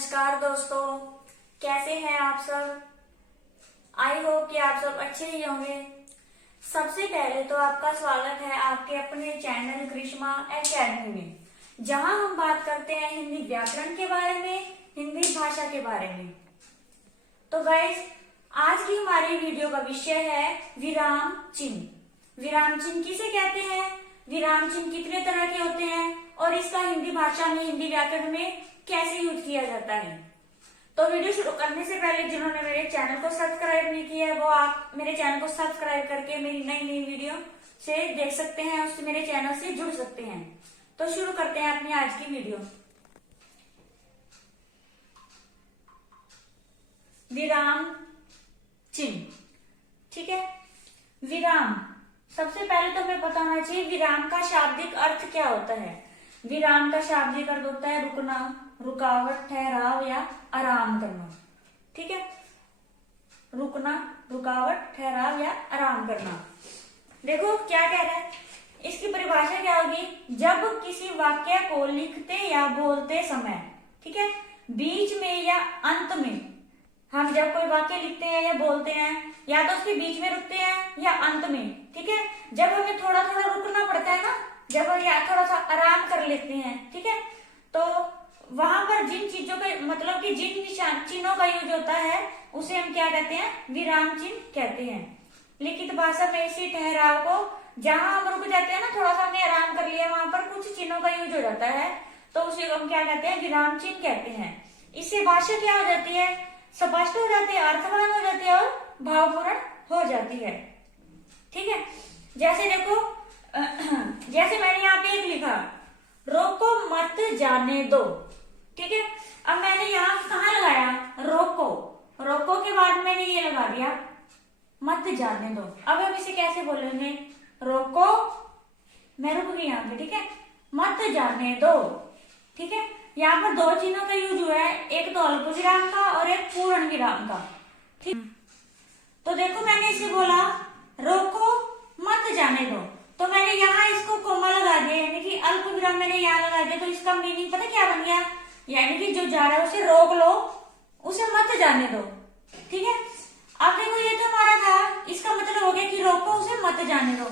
नमस्कार दोस्तों, कैसे हैं आप सब। आई होप कि आप सब अच्छे ही होंगे। सबसे पहले तो आपका स्वागत है आपके अपने चैनल ग्रीष्मा एकेडमी में, जहां हम बात करते हैं हिंदी व्याकरण के बारे में, हिंदी भाषा के बारे में। तो गाइस, आज की हमारी वीडियो का विषय है विराम चिन्ह। विराम चिन्ह किसे कहते हैं, विराम चिन्ह कितने तरह के होते हैं और इसका हिंदी भाषा में, हिंदी व्याकरण में कैसे यूज किया जाता है। तो वीडियो शुरू करने से पहले जिन्होंने मेरे चैनल को सब्सक्राइब नहीं किया है, वो आप मेरे चैनल को सब्सक्राइब करके मेरी नई नई वीडियो से देख सकते हैं, उससे मेरे चैनल से जुड़ सकते हैं। तो शुरू करते हैं अपनी आज की वीडियो। विराम चिन्ह, ठीक है। विराम, सबसे पहले तो हमें पता होना चाहिए विराम का शाब्दिक अर्थ क्या होता है। विराम का शाब्दिक अर्थ होता है रुकना, रुकावट, ठहराव या आराम करना, ठीक है। रुकना, रुकावट, ठहराव या आराम करना। देखो क्या कह रहा है, इसकी परिभाषा क्या होगी। जब किसी वाक्य को लिखते या बोलते समय, ठीक है, बीच में या अंत में, हम जब कोई वाक्य लिखते हैं या बोलते हैं, या तो उसके बीच में रुकते हैं या अंत में, ठीक है। जब हमें थोड़ा थोड़ा रुकना पड़ता है ना, जब हम या थोड़ा सा आराम कर लेते हैं, ठीक है, तो वहां पर जिन चीजों का मतलब कि जिन निशान चिन्हों का यूज होता है उसे हम क्या कहते हैं, विराम चिन्ह कहते हैं। लिखित भाषा में इसी ठहराव को, जहां हम रुक जाते हैं ना, थोड़ा सा हमने आराम कर लिया, वहां पर कुछ चिन्हों का यूज हो जाता है, तो उसे हम क्या कहते हैं, विराम चिन्ह कहते हैं। इससे भाषा क्या हो जाती है, स्पष्ट हो जाती है, अर्थवान हो जाती है और भावपूर्ण हो जाती है, ठीक है। जैसे देखो, जैसे मैंने यहाँ पे एक लिखा, रोको मत जाने दो, ठीक है। अब मैंने यहाँ कहाँ लगाया, रोको, रोको के बाद मैंने ये लगा दिया मत जाने दो। अब हम इसे कैसे बोलेंगे, रोको, मैं रुक गई यहाँ पे, ठीक है, मत जाने दो, ठीक है। यहाँ पर दो चिन्हों का यूज हुआ है, एक तो अल्प विराम का और एक पूर्ण विराम का, ठीक। तो देखो मैंने इसे बोला रोको मत जाने दो, तो मैंने यहाँ इसको कोमा लगा दिया, यानी कि अल्प विराम मैंने यहाँ लगा दिया, तो इसका मीनिंग पता क्या बन गया, यानी कि जो जा रहा है उसे रोक लो, उसे मत जाने दो, ठीक है। अब देखो ये तो हमारा था, इसका मतलब हो गया कि रोको, उसे मत जाने दो।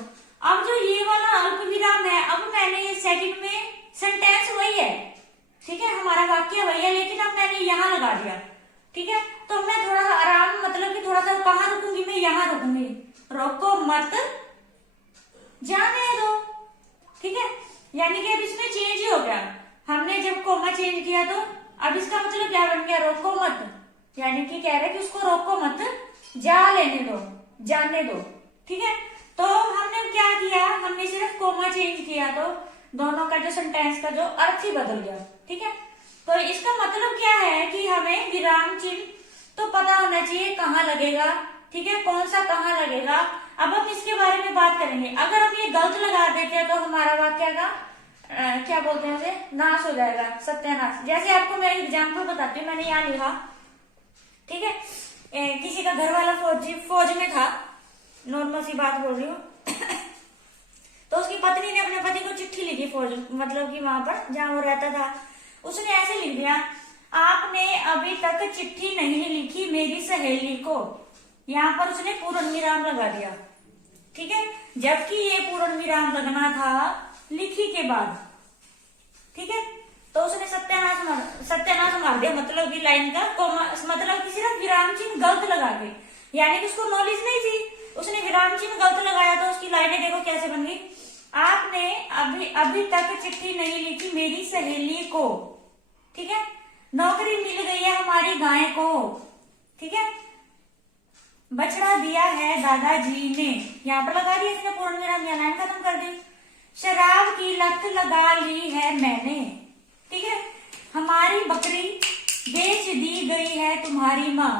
अब जो ये वाला अल्प विराम है, अब मैंने ये सेकंड में सेंटेंस वही है, ठीक है, हमारा वाक्य वही है, लेकिन अब मैंने यहाँ लगा दिया, ठीक है। तो मैं थोड़ा सा आराम, मतलब कि थोड़ा सा कहाँ रुकूंगी, मैं यहाँ रुकूंगी, रोको मत जाने दो, ठीक है। यानी कि अब इसमें चेंज ही हो गया, हमने जब कोमा चेंज किया तो अब इसका मतलब क्या बन गया, रोको मत, यानी कि कह रहे कि उसको रोको मत, जा लेने दो, जाने दो, ठीक है। तो हमने क्या किया, हमने सिर्फ कोमा चेंज किया, तो दोनों का जो सेंटेंस का जो अर्थ ही बदल गया, ठीक है। तो इसका मतलब क्या है कि हमें विराम चिन्ह तो पता होना चाहिए कहाँ लगेगा, ठीक है, कौन सा कहाँ लगेगा। अब हम इसके बारे में बात करेंगे। अगर हम ये गलत लगा देते हैं तो हमारा वाक्य का क्या बोलते हैं उसे, नाश हो जाएगा, सत्यानाश। जैसे आपको मैं एग्जाम्पल बताती हूँ, मैंने यहाँ लिखा, ठीक है, किसी का घर वाला फौज में था, नॉर्मल सी बात बोल रही हूँ तो उसकी पत्नी ने अपने पति को चिट्ठी लिखी फौज, मतलब कि वहां पर जहां वो रहता था, उसने ऐसे लिख दिया, आपने अभी तक चिट्ठी नहीं लिखी मेरी सहेली को। यहाँ पर उसने पूर्ण विराम लगा दिया, ठीक है, जबकि ये पूर्ण विराम लगना था लिखी के बाद, ठीक है। तो उसने सत्यानाश मार दिया, मतलब कि लाइन का कोमा, मतलब कि सिर्फ विराम चिन्ह गलत लगा के, यानी कि उसको नॉलेज नहीं थी, उसने विराम चिन्ह गलत लगाया, तो उसकी लाइनें देखो कैसे बन गई, आपने अभी तक चिट्ठी नहीं लिखी मेरी सहेली को, ठीक है। नौकरी मिल गई है हमारी गाय को, ठीक है। बछड़ा दिया है दादाजी ने, यहाँ पर लगा दिया इसने पूर्ण विराम, यहाँ लाइन खत्म कर दी। शराब की लत लगा ली है मैंने, ठीक है। हमारी बकरी बेच दी गई है तुम्हारी माँ,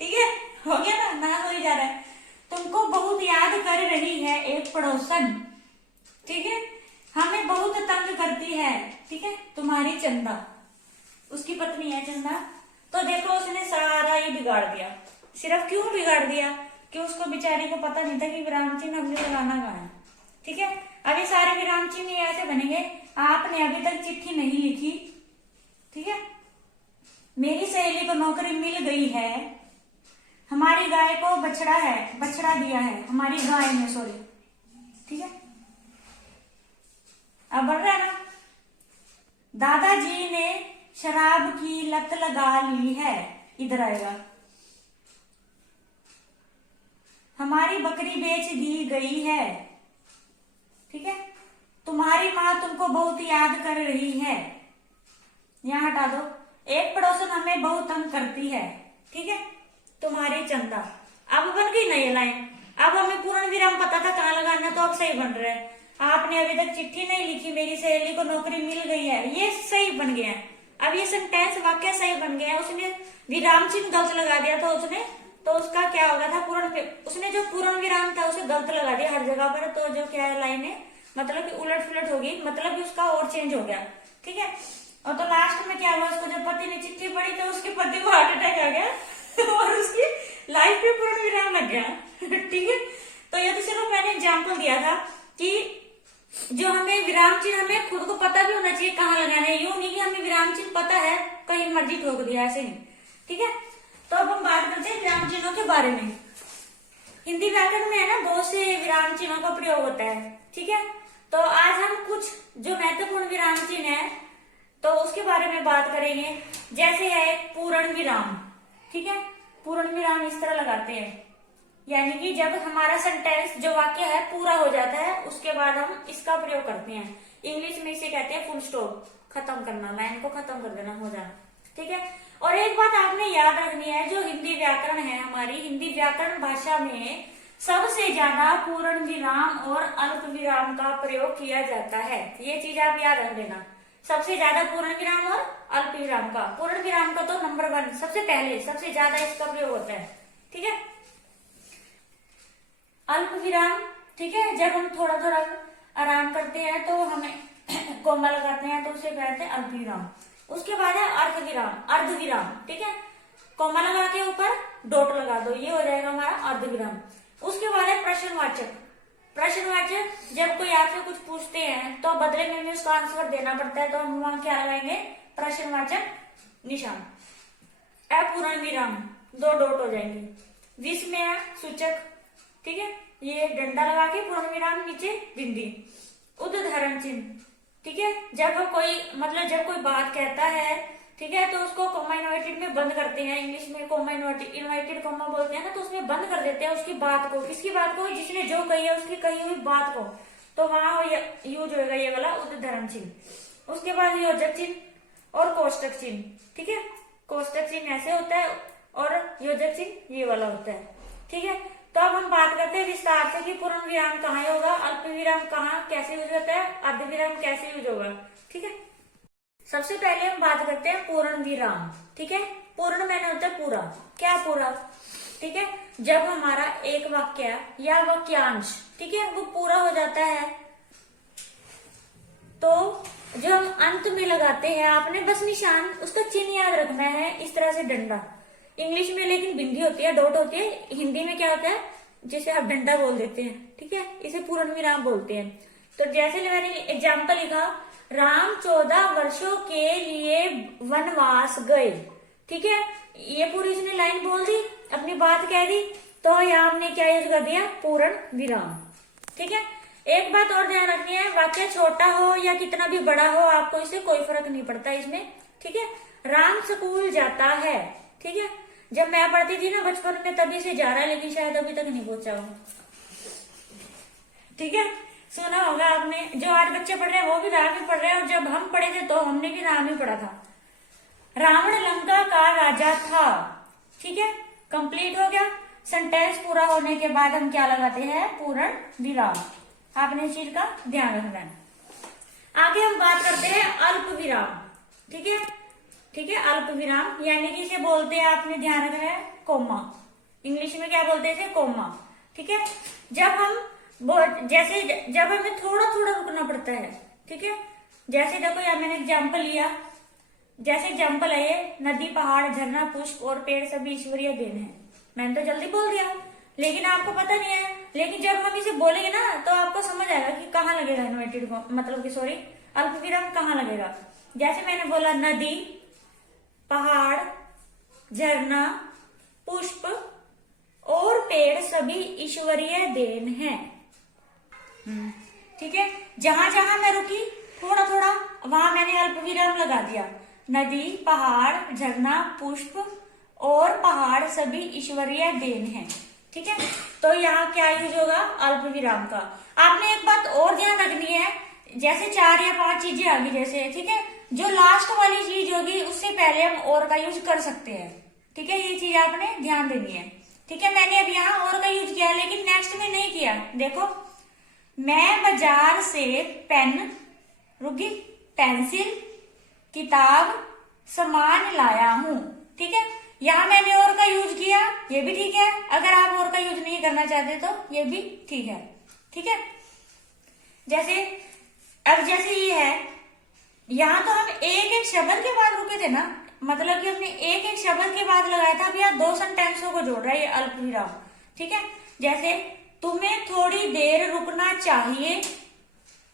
ठीक है, हो गया ना हो ही जा रहा है। तुमको बहुत याद कर रही है एक पड़ोसन, ठीक है, हमें बहुत तंग करती है, ठीक है, तुम्हारी चंदा, उसकी पत्नी है चंदा। तो देखो उसने सारा ही बिगाड़ दिया। सिर्फ क्यों बिगाड़ दिया, कि उसको बेचारी को पता नहीं था कि विराम चिन्ह हमने लगाना कहाँ है, ठीक है। अब ये सारे विराम चिन्ह ऐसे बनेंगे, आपने अभी तक चिट्ठी नहीं लिखी, ठीक है, मेरी सहेली को नौकरी मिल गई है। हमारी गाय को बछड़ा दिया है। हमारी गाय ने, सॉरी, ठीक है। अब बढ़ रहा है ना। दादाजी ने शराब की लत लगा ली है, इधर आएगा। हमारी बकरी बेच दी गई है, ठीक है। तुम्हारी माँ तुमको बहुत याद कर रही है, यहां हटा दो। एक पड़ोसन हमें बहुत तंग करती है, ठीक है। तुम्हारी चंदा, अब बन गई ना ये लाइन। अब हमें पूर्ण विराम पता था कहाँ लगाना, तो अब सही बन रहा है। आपने अभी तक चिट्ठी नहीं लिखी, मेरी सहेली को नौकरी मिल गई है, ये सही बन गया। अब ये सेंटेंस वाक्य सही बन गया। उसने विराम चिन्ह गलत लगा दिया, तो उसका क्या हो गया था, उसने जो पूर्ण विराम था उसे गलत लगा दिया हर जगह पर। तो जो क्या है लाइन है, मतलब कि उलट पुलट होगी, मतलब कि उसका और चेंज हो गया, ठीक है। और तो लास्ट में क्या हुआ, उसको जब पति ने चिट्ठी पढ़ी तो उसके पति को हार्ट अटैक आ गया और उसकी लाइफ पे पूर्ण विराम लग गया, ठीक है। तो ये तो सिर्फ मैंने एग्जाम्पल दिया था कि जो हमें विराम चिन्ह, हमें खुद को पता भी होना चाहिए कहाँ लगाना है। यूं नहीं कि हमें विराम चिन्ह पता है, कहीं मर्जी ठोक दिया, ऐसे नहीं, ठीक है। तो अब हम बात करते हैं विराम चिन्हों के बारे में। हिंदी व्याकरण में है ना, बहुत से विराम चिन्हों का प्रयोग होता है, ठीक है। तो आज हम कुछ जो महत्वपूर्ण विराम चिन्ह है तो उसके बारे में बात करेंगे। जैसे है पूर्ण विराम, ठीक है। पूर्ण विराम इस तरह लगाते हैं, यानी कि जब हमारा सेंटेंस जो वाक्य है पूरा हो जाता है उसके बाद हम इसका प्रयोग करते हैं। इंग्लिश में इसे कहते हैं फुल स्टॉप, खत्म करना, लाइन को खत्म कर देना, हो जाना, ठीक है। और एक बात आपने याद रखनी है, जो हिंदी व्याकरण है, हमारी हिंदी व्याकरण भाषा में सबसे ज्यादा पूर्ण विराम और अल्प विराम का प्रयोग किया जाता है। ये चीज आप याद रख देना, सबसे ज्यादा पूर्ण विराम और अल्प विराम का। पूर्ण विराम का तो नंबर 1, सबसे पहले, सबसे ज्यादा इसका प्रयोग होता है, ठीक है। अल्प विराम, ठीक है, जब हम थोड़ा थोड़ा आराम करते हैं तो हमें कोमा लगाते हैं तो उसे कहते हैं अल्प विराम। उसके बाद है अर्ध विराम, ठीक है। कोमा लगा के ऊपर डॉट लगा दो, ये हो जाएगा हमारा अर्ध विराम। उसके बाद है प्रश्नवाचक। जब कोई आपसे कुछ पूछते हैं तो बदले में हमें उसका आंसर देना पड़ता है, तो हम वहां क्या लगाएंगे, प्रश्नवाचक निशान। अपूर्ण विराम, 2 डॉट हो जाएंगे। विस्मय सूचक, ठीक है, ये डंडा लगा के पूर्ण विराम, नीचे बिंदी। उद्धरण चिन्ह, ठीक है, जब कोई बात कहता है, ठीक है, तो उसको कोमा इनवर्टेड में बंद करते हैं। इंग्लिश में कोमा इनवर्टेड कोमा बोलते हैं ना, तो उसमें बंद कर देते हैं उसकी बात को। किसकी बात को, जिसने जो कही है उसकी कही हुई बात को, तो वहां यूज होगा ये वाला उद्धरण चिन्ह। उसके बाद योजक चिन्ह और कोष्टक चिन्ह, ठीक है। कोष्टक चिन्ह ऐसे होता है और योजक चिन्ह ये वाला होता है, ठीक है। तो अब हम बात करते हैं विस्तार से कि पूर्ण विराम कहाँ होगा, अल्प विराम कहाँ कैसे यूज होता है, अर्ध विराम कैसे यूज होगा, ठीक है। सबसे पहले हम बात करते हैं पूर्ण विराम, ठीक है। पूर्ण मैंने होता है पूरा, क्या पूरा, ठीक है। जब हमारा एक वाक्य या वाक्यांश, ठीक है, वो पूरा हो जाता है तो जो हम अंत में लगाते हैं, आपने बस निशान, उसका चिन्ह याद रखना है, इस तरह से डंडा। इंग्लिश में लेकिन बिंदी होती है, डॉट होती है, हिंदी में क्या होता है, जिसे आप डंडा बोल देते हैं, ठीक है, इसे पूर्ण विराम बोलते हैं। तो जैसे मैंने एग्जाम्पल लिखा, राम 14 वर्षों के लिए वनवास गए, ठीक है, ये पूरी इसने लाइन बोल दी, अपनी बात कह दी, तो यहाँ हमने क्या यूज कर दिया, पूर्ण विराम, ठीक है। एक बात और ध्यान रखनी है, वाक्य छोटा हो या कितना भी बड़ा हो, आपको इससे कोई फर्क नहीं पड़ता इसमें, ठीक है। राम स्कूल जाता है, ठीक है, जब मैं पढ़ती थी ना बचपन में तभी से जा रहा है, लेकिन शायद अभी तक नहीं पहुंचा हो, ठीक है। सुना होगा आपने, जो आज बच्चे पढ़ रहे हैं वो भी राम ही पढ़ रहे हैं, और जब हम पढ़े थे तो हमने भी राम ही पढ़ा था। रावण लंका का राजा था, ठीक है, कंप्लीट हो गया। सेंटेंस पूरा होने के बाद हम क्या लगाते हैं, पूर्ण विराम। आपने इस चीज का ध्यान रखना है। आगे हम बात करते हैं अल्प विराम, ठीक है, ठीक है। अल्प विराम यानी कि इसे बोलते हैं, आपने ध्यान रखना है, कोमा। इंग्लिश में क्या बोलते हैं, कोमा, ठीक है। जब हमें थोड़ा थोड़ा रुकना पड़ता है, ठीक है। जैसे देखो यार मैंने एग्जाम्पल लिया, जैसे एग्जाम्पल है ये, नदी, पहाड़, झरना, पुष्प और पेड़ सभी ईश्वरीय देन है। मैंने तो जल्दी बोल दिया, लेकिन आपको पता नहीं है। लेकिन जब हम इसे बोलेंगे ना तो आपको समझ आएगा कि कहाँ लगेगा इन्वर्टेड को, मतलब कि सॉरी, अल्प विराम कहाँ लगेगा। जैसे मैंने बोला नदी, पहाड़, झरना, पुष्प और पेड़ सभी ईश्वरीय देन हैं। ठीक है, जहां जहां मैं रुकी थोड़ा थोड़ा वहां मैंने अल्प विराम लगा दिया। नदी, पहाड़, झरना, पुष्प और पहाड़ सभी ईश्वरीय देन हैं। ठीक है, तो यहाँ क्या यूज होगा? अल्प विराम का। आपने एक बात और ध्यान रखनी है, जैसे 4 या 5 चीजें आ गई जैसे, ठीक है, जो लास्ट वाली चीज होगी उससे पहले हम और का यूज कर सकते हैं। ठीक है, ये चीज आपने ध्यान देनी है। ठीक है, मैंने अब यहाँ और का यूज किया लेकिन नेक्स्ट में नहीं किया। देखो, मैं बाजार से पेन, रुकी, पेंसिल, किताब, सामान लाया हूं। ठीक है, यहाँ मैंने और का यूज किया, ये भी ठीक है। अगर आप और का यूज नहीं करना चाहते तो ये भी ठीक है। ठीक है, जैसे अब जैसे ये है, यहाँ तो हम एक एक शब्द के बाद रुके थे ना, मतलब कि हमने एक एक शब्द के बाद लगाया था। अब यहाँ 2 सेंटेंसों को जोड़ रहा है ये अल्प विराम। ठीक है, जैसे तुम्हें थोड़ी देर रुकना चाहिए।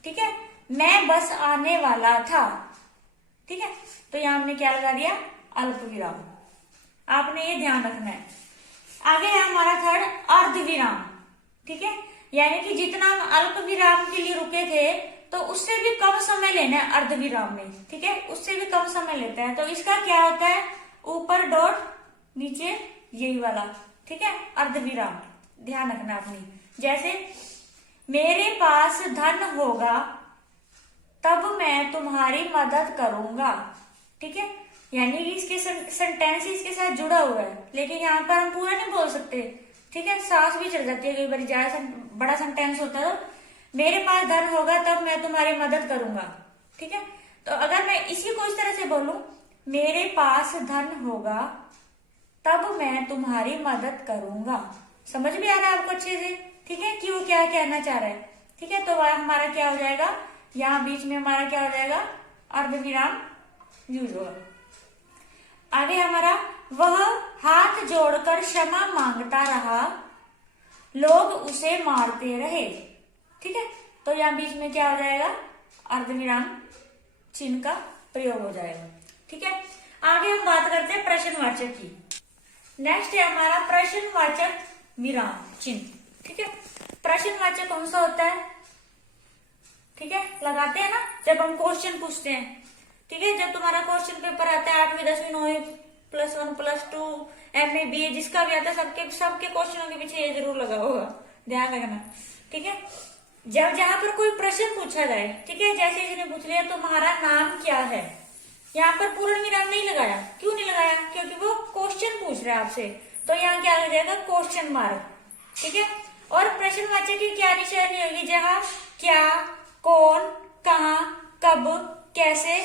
ठीक है, मैं बस आने वाला था। ठीक है, तो यहाँ हमने क्या लगा दिया? अल्प विराम। आपने ये ध्यान रखना है। आगे है हमारा थर्ड, अर्ध विराम। ठीक है, यानी कि जितना हम अल्प विराम के लिए रुके थे तो उससे भी कम समय लेना है अर्ध विराम में। ठीक है, उससे भी कम समय लेता है। तो इसका क्या होता है? ऊपर डॉट, नीचे यही वाला। ठीक है, अर्ध विराम ध्यान रखना अपनी। जैसे मेरे पास धन होगा तब मैं तुम्हारी मदद करूंगा। ठीक है, यानी कि इसके सेंटेंस इसके साथ जुड़ा हुआ है, लेकिन यहाँ पर हम पूरा नहीं बोल सकते। ठीक है, सांस भी चढ़ जाती है कई बार, ज्यादा बड़ा सेंटेंस होता है। तो मेरे पास धन होगा तब मैं तुम्हारी मदद करूंगा। ठीक है, तो अगर मैं इसी को इस तरह से बोलूं, मेरे पास धन होगा तब मैं तुम्हारी मदद करूंगा, समझ में आ रहा है आपको अच्छे से? ठीक है, कि वो क्या कहना चाह रहा है। ठीक है, तो वह हमारा क्या हो जाएगा? यहाँ बीच में हमारा क्या हो जाएगा? अर्ध विराम यूज होगा। आगे हमारा, वह हाथ जोड़कर क्षमा मांगता रहा, लोग उसे मारते रहे। ठीक है, तो यहाँ बीच में क्या हो जाएगा? अर्धविराम चिन्ह का प्रयोग हो जाएगा। ठीक है, आगे हम बात करते हैं प्रश्नवाचक की। नेक्स्ट है हमारा प्रश्नवाचक विराम चिन्ह। ठीक है, प्रश्नवाचक कौन सा होता है? ठीक है, लगाते हैं ना जब हम क्वेश्चन पूछते हैं। ठीक है, जब तुम्हारा क्वेश्चन पेपर आता है 8वीं 10वीं 9वीं +1 +2 MA BA जिसका भी आता है, सबके क्वेश्चनों के पीछे ये जरूर लगा होगा, ध्यान रखना। ठीक है, जब जहां पर कोई प्रश्न पूछा जाए, ठीक है, जैसे इसने पूछ लिया तुम्हारा नाम क्या है, यहाँ पर पूर्ण विराम नहीं लगाया। क्यों नहीं लगाया? क्योंकि वो क्वेश्चन पूछ रहा है आपसे, तो यहाँ क्या लग जाएगा? Question mark. ठीक है, और प्रश्नवाचक की क्या निशानी होगी? जहाँ क्या, कौन, कहाँ, कब, कैसे,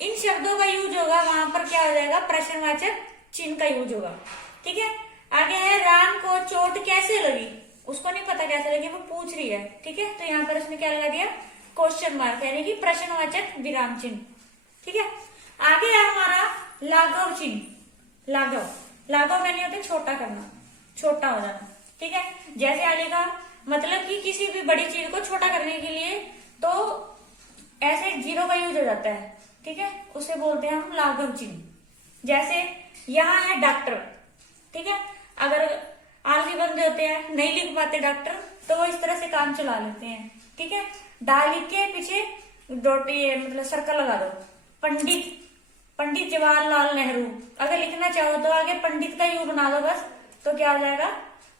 इन शब्दों का यूज होगा, वहां पर क्या हो जाएगा? प्रश्नवाचक चिन्ह का यूज होगा। ठीक है, आगे है राम को चोट कैसे लगी, उसको नहीं पता कैसे लगी, वो पूछ रही है। ठीक है, तो यहाँ पर उसने क्या लगा दिया? क्वेश्चन मार्क, यानी कि प्रश्नवाचक विराम चिन्ह। ठीक है, आगे है हमारा लाघव चिन्ह। लाघव मैंने होता है छोटा करना, छोटा हो जाना। ठीक है, जैसे आगे का मतलब कि किसी भी बड़ी चीज को छोटा करने के लिए तो ऐसे जीरो का यूज हो जाता है। ठीक है, उसे बोलते हैं हम लाघव चिन्ह। जैसे यहाँ है डॉक्टर। ठीक है, अगर आलसी बंदे होते हैं, नहीं लिख पाते डॉक्टर, तो वो इस तरह से काम चला लेते हैं। ठीक है, डा लिख के पीछे डॉट, ये मतलब सर्कल लगा दो। पंडित जवाहरलाल नेहरू, अगर लिखना चाहो तो आगे पंडित का यू बना दो बस, तो क्या हो जाएगा?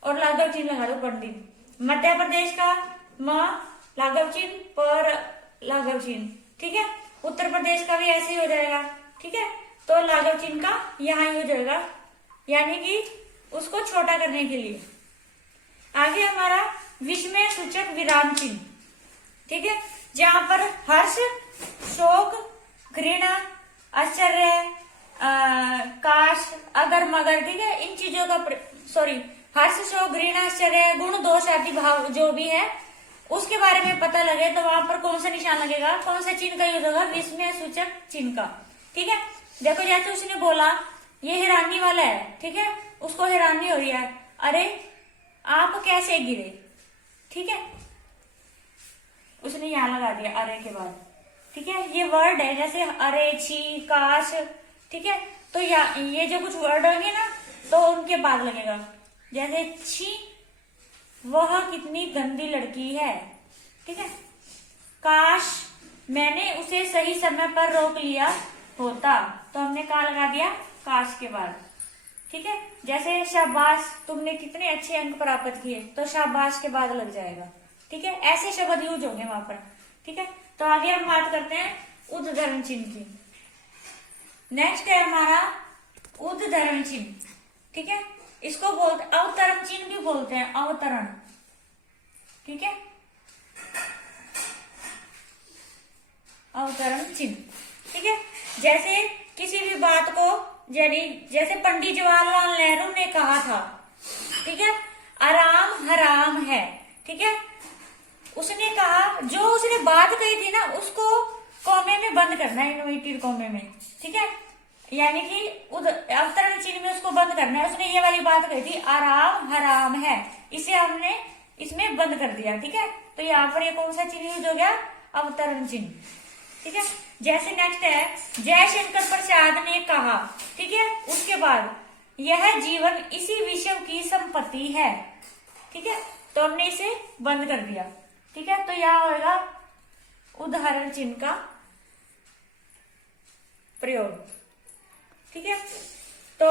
और लाघव चिन्ह लगा दो पंडित। मध्य प्रदेश का म लाघव चिन्ह, पर लाघव चिन्ह। ठीक है, उत्तर प्रदेश का भी ऐसे ही हो जाएगा। ठीक है, तो लाघव चिन्ह का यहाँ यूज होगा, यानी कि उसको छोटा करने के लिए। आगे हमारा विस्मय सूचक विराम चिन्ह। ठीक है, जहां पर हर्ष, शोक, घृणा, आश्चर्य, काश, अगर मगर, ठीक है, इन चीजों का हर्ष, शोक, घृणा, आश्चर्य, गुण, दोष आदि भाव जो भी है उसके बारे में पता लगे तो वहां पर कौन सा निशान लगेगा? कौन सा चिन्ह का यूज होगा? विस्मय सूचक चिन्ह का। ठीक है, देखो जैसे उसने बोला ये हैरानी वाला है, ठीक है, उसको हैरानी हो रही है, अरे आप कैसे गिरे। ठीक है, उसने यहां लगा दिया अरे के बाद। ठीक है, ये वर्ड है जैसे अरे, छी, काश। ठीक है, तो ये जो कुछ वर्ड होंगे ना तो उनके बाद लगेगा। जैसे छी, वह कितनी गंदी लड़की है। ठीक है। काश मैंने उसे सही समय पर रोक लिया होता, तो हमने कहा लगा दिया काश के बाद। ठीक है। जैसे शाबाश, तुमने कितने अच्छे अंक प्राप्त किए, तो शाबाश के बाद लग जाएगा। ठीक है। ऐसे शब्द यूज होंगे वहां पर। ठीक है। तो आगे हम बात करते हैं उद्धरण चिन्ह की। नेक्स्ट है हमारा उद्धरण चिन्ह। ठीक है। इसको बोलते अवतरण चिन्ह भी बोलते हैं, अवतरण। ठीक है। अवतरण चिन्ह। ठीक है। जैसे किसी भी बात को, यानी जैसे पंडित जवाहरलाल नेहरू ने कहा था, ठीक है, आराम हराम है। ठीक है। उसने कहा, जो उसने बात कही थी ना उसको कॉमे में बंद करना है, इनवर्टेड कॉमे में। ठीक है। यानी कि अवतरण चिन्ह में उसको बंद करना है। उसने ये वाली बात कही थी आराम हराम है, इसे हमने इसमें बंद कर दिया। ठीक है। तो यहाँ पर ये कौन सा चिन्ह यूज हो गया? अवतरण चिन्ह। ठीक है। जैसे नेक्स्ट है जयशंकर प्रसाद ने कहा। ठीक है। उसके बाद यह जीवन इसी विषय की संपत्ति है। ठीक है। तो हमने इसे बंद कर दिया। ठीक है। तो यह होगा उदाहरण चिन्ह का प्रयोग। ठीक है। तो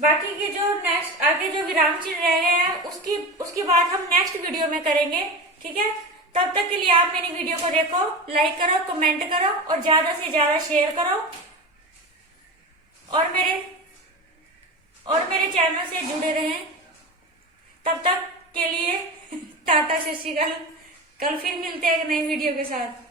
बाकी के जो नेक्स्ट आगे जो विराम चिन्ह रह गए हैं उसकी बात हम नेक्स्ट वीडियो में करेंगे। ठीक है। तब तक के लिए आप मेरी वीडियो को देखो, लाइक करो, कमेंट करो और ज्यादा से ज्यादा शेयर करो और मेरे चैनल से जुड़े रहें। तब तक के लिए टाटा, सत श्री अकाल। कल फिर मिलते हैं एक नई वीडियो के साथ।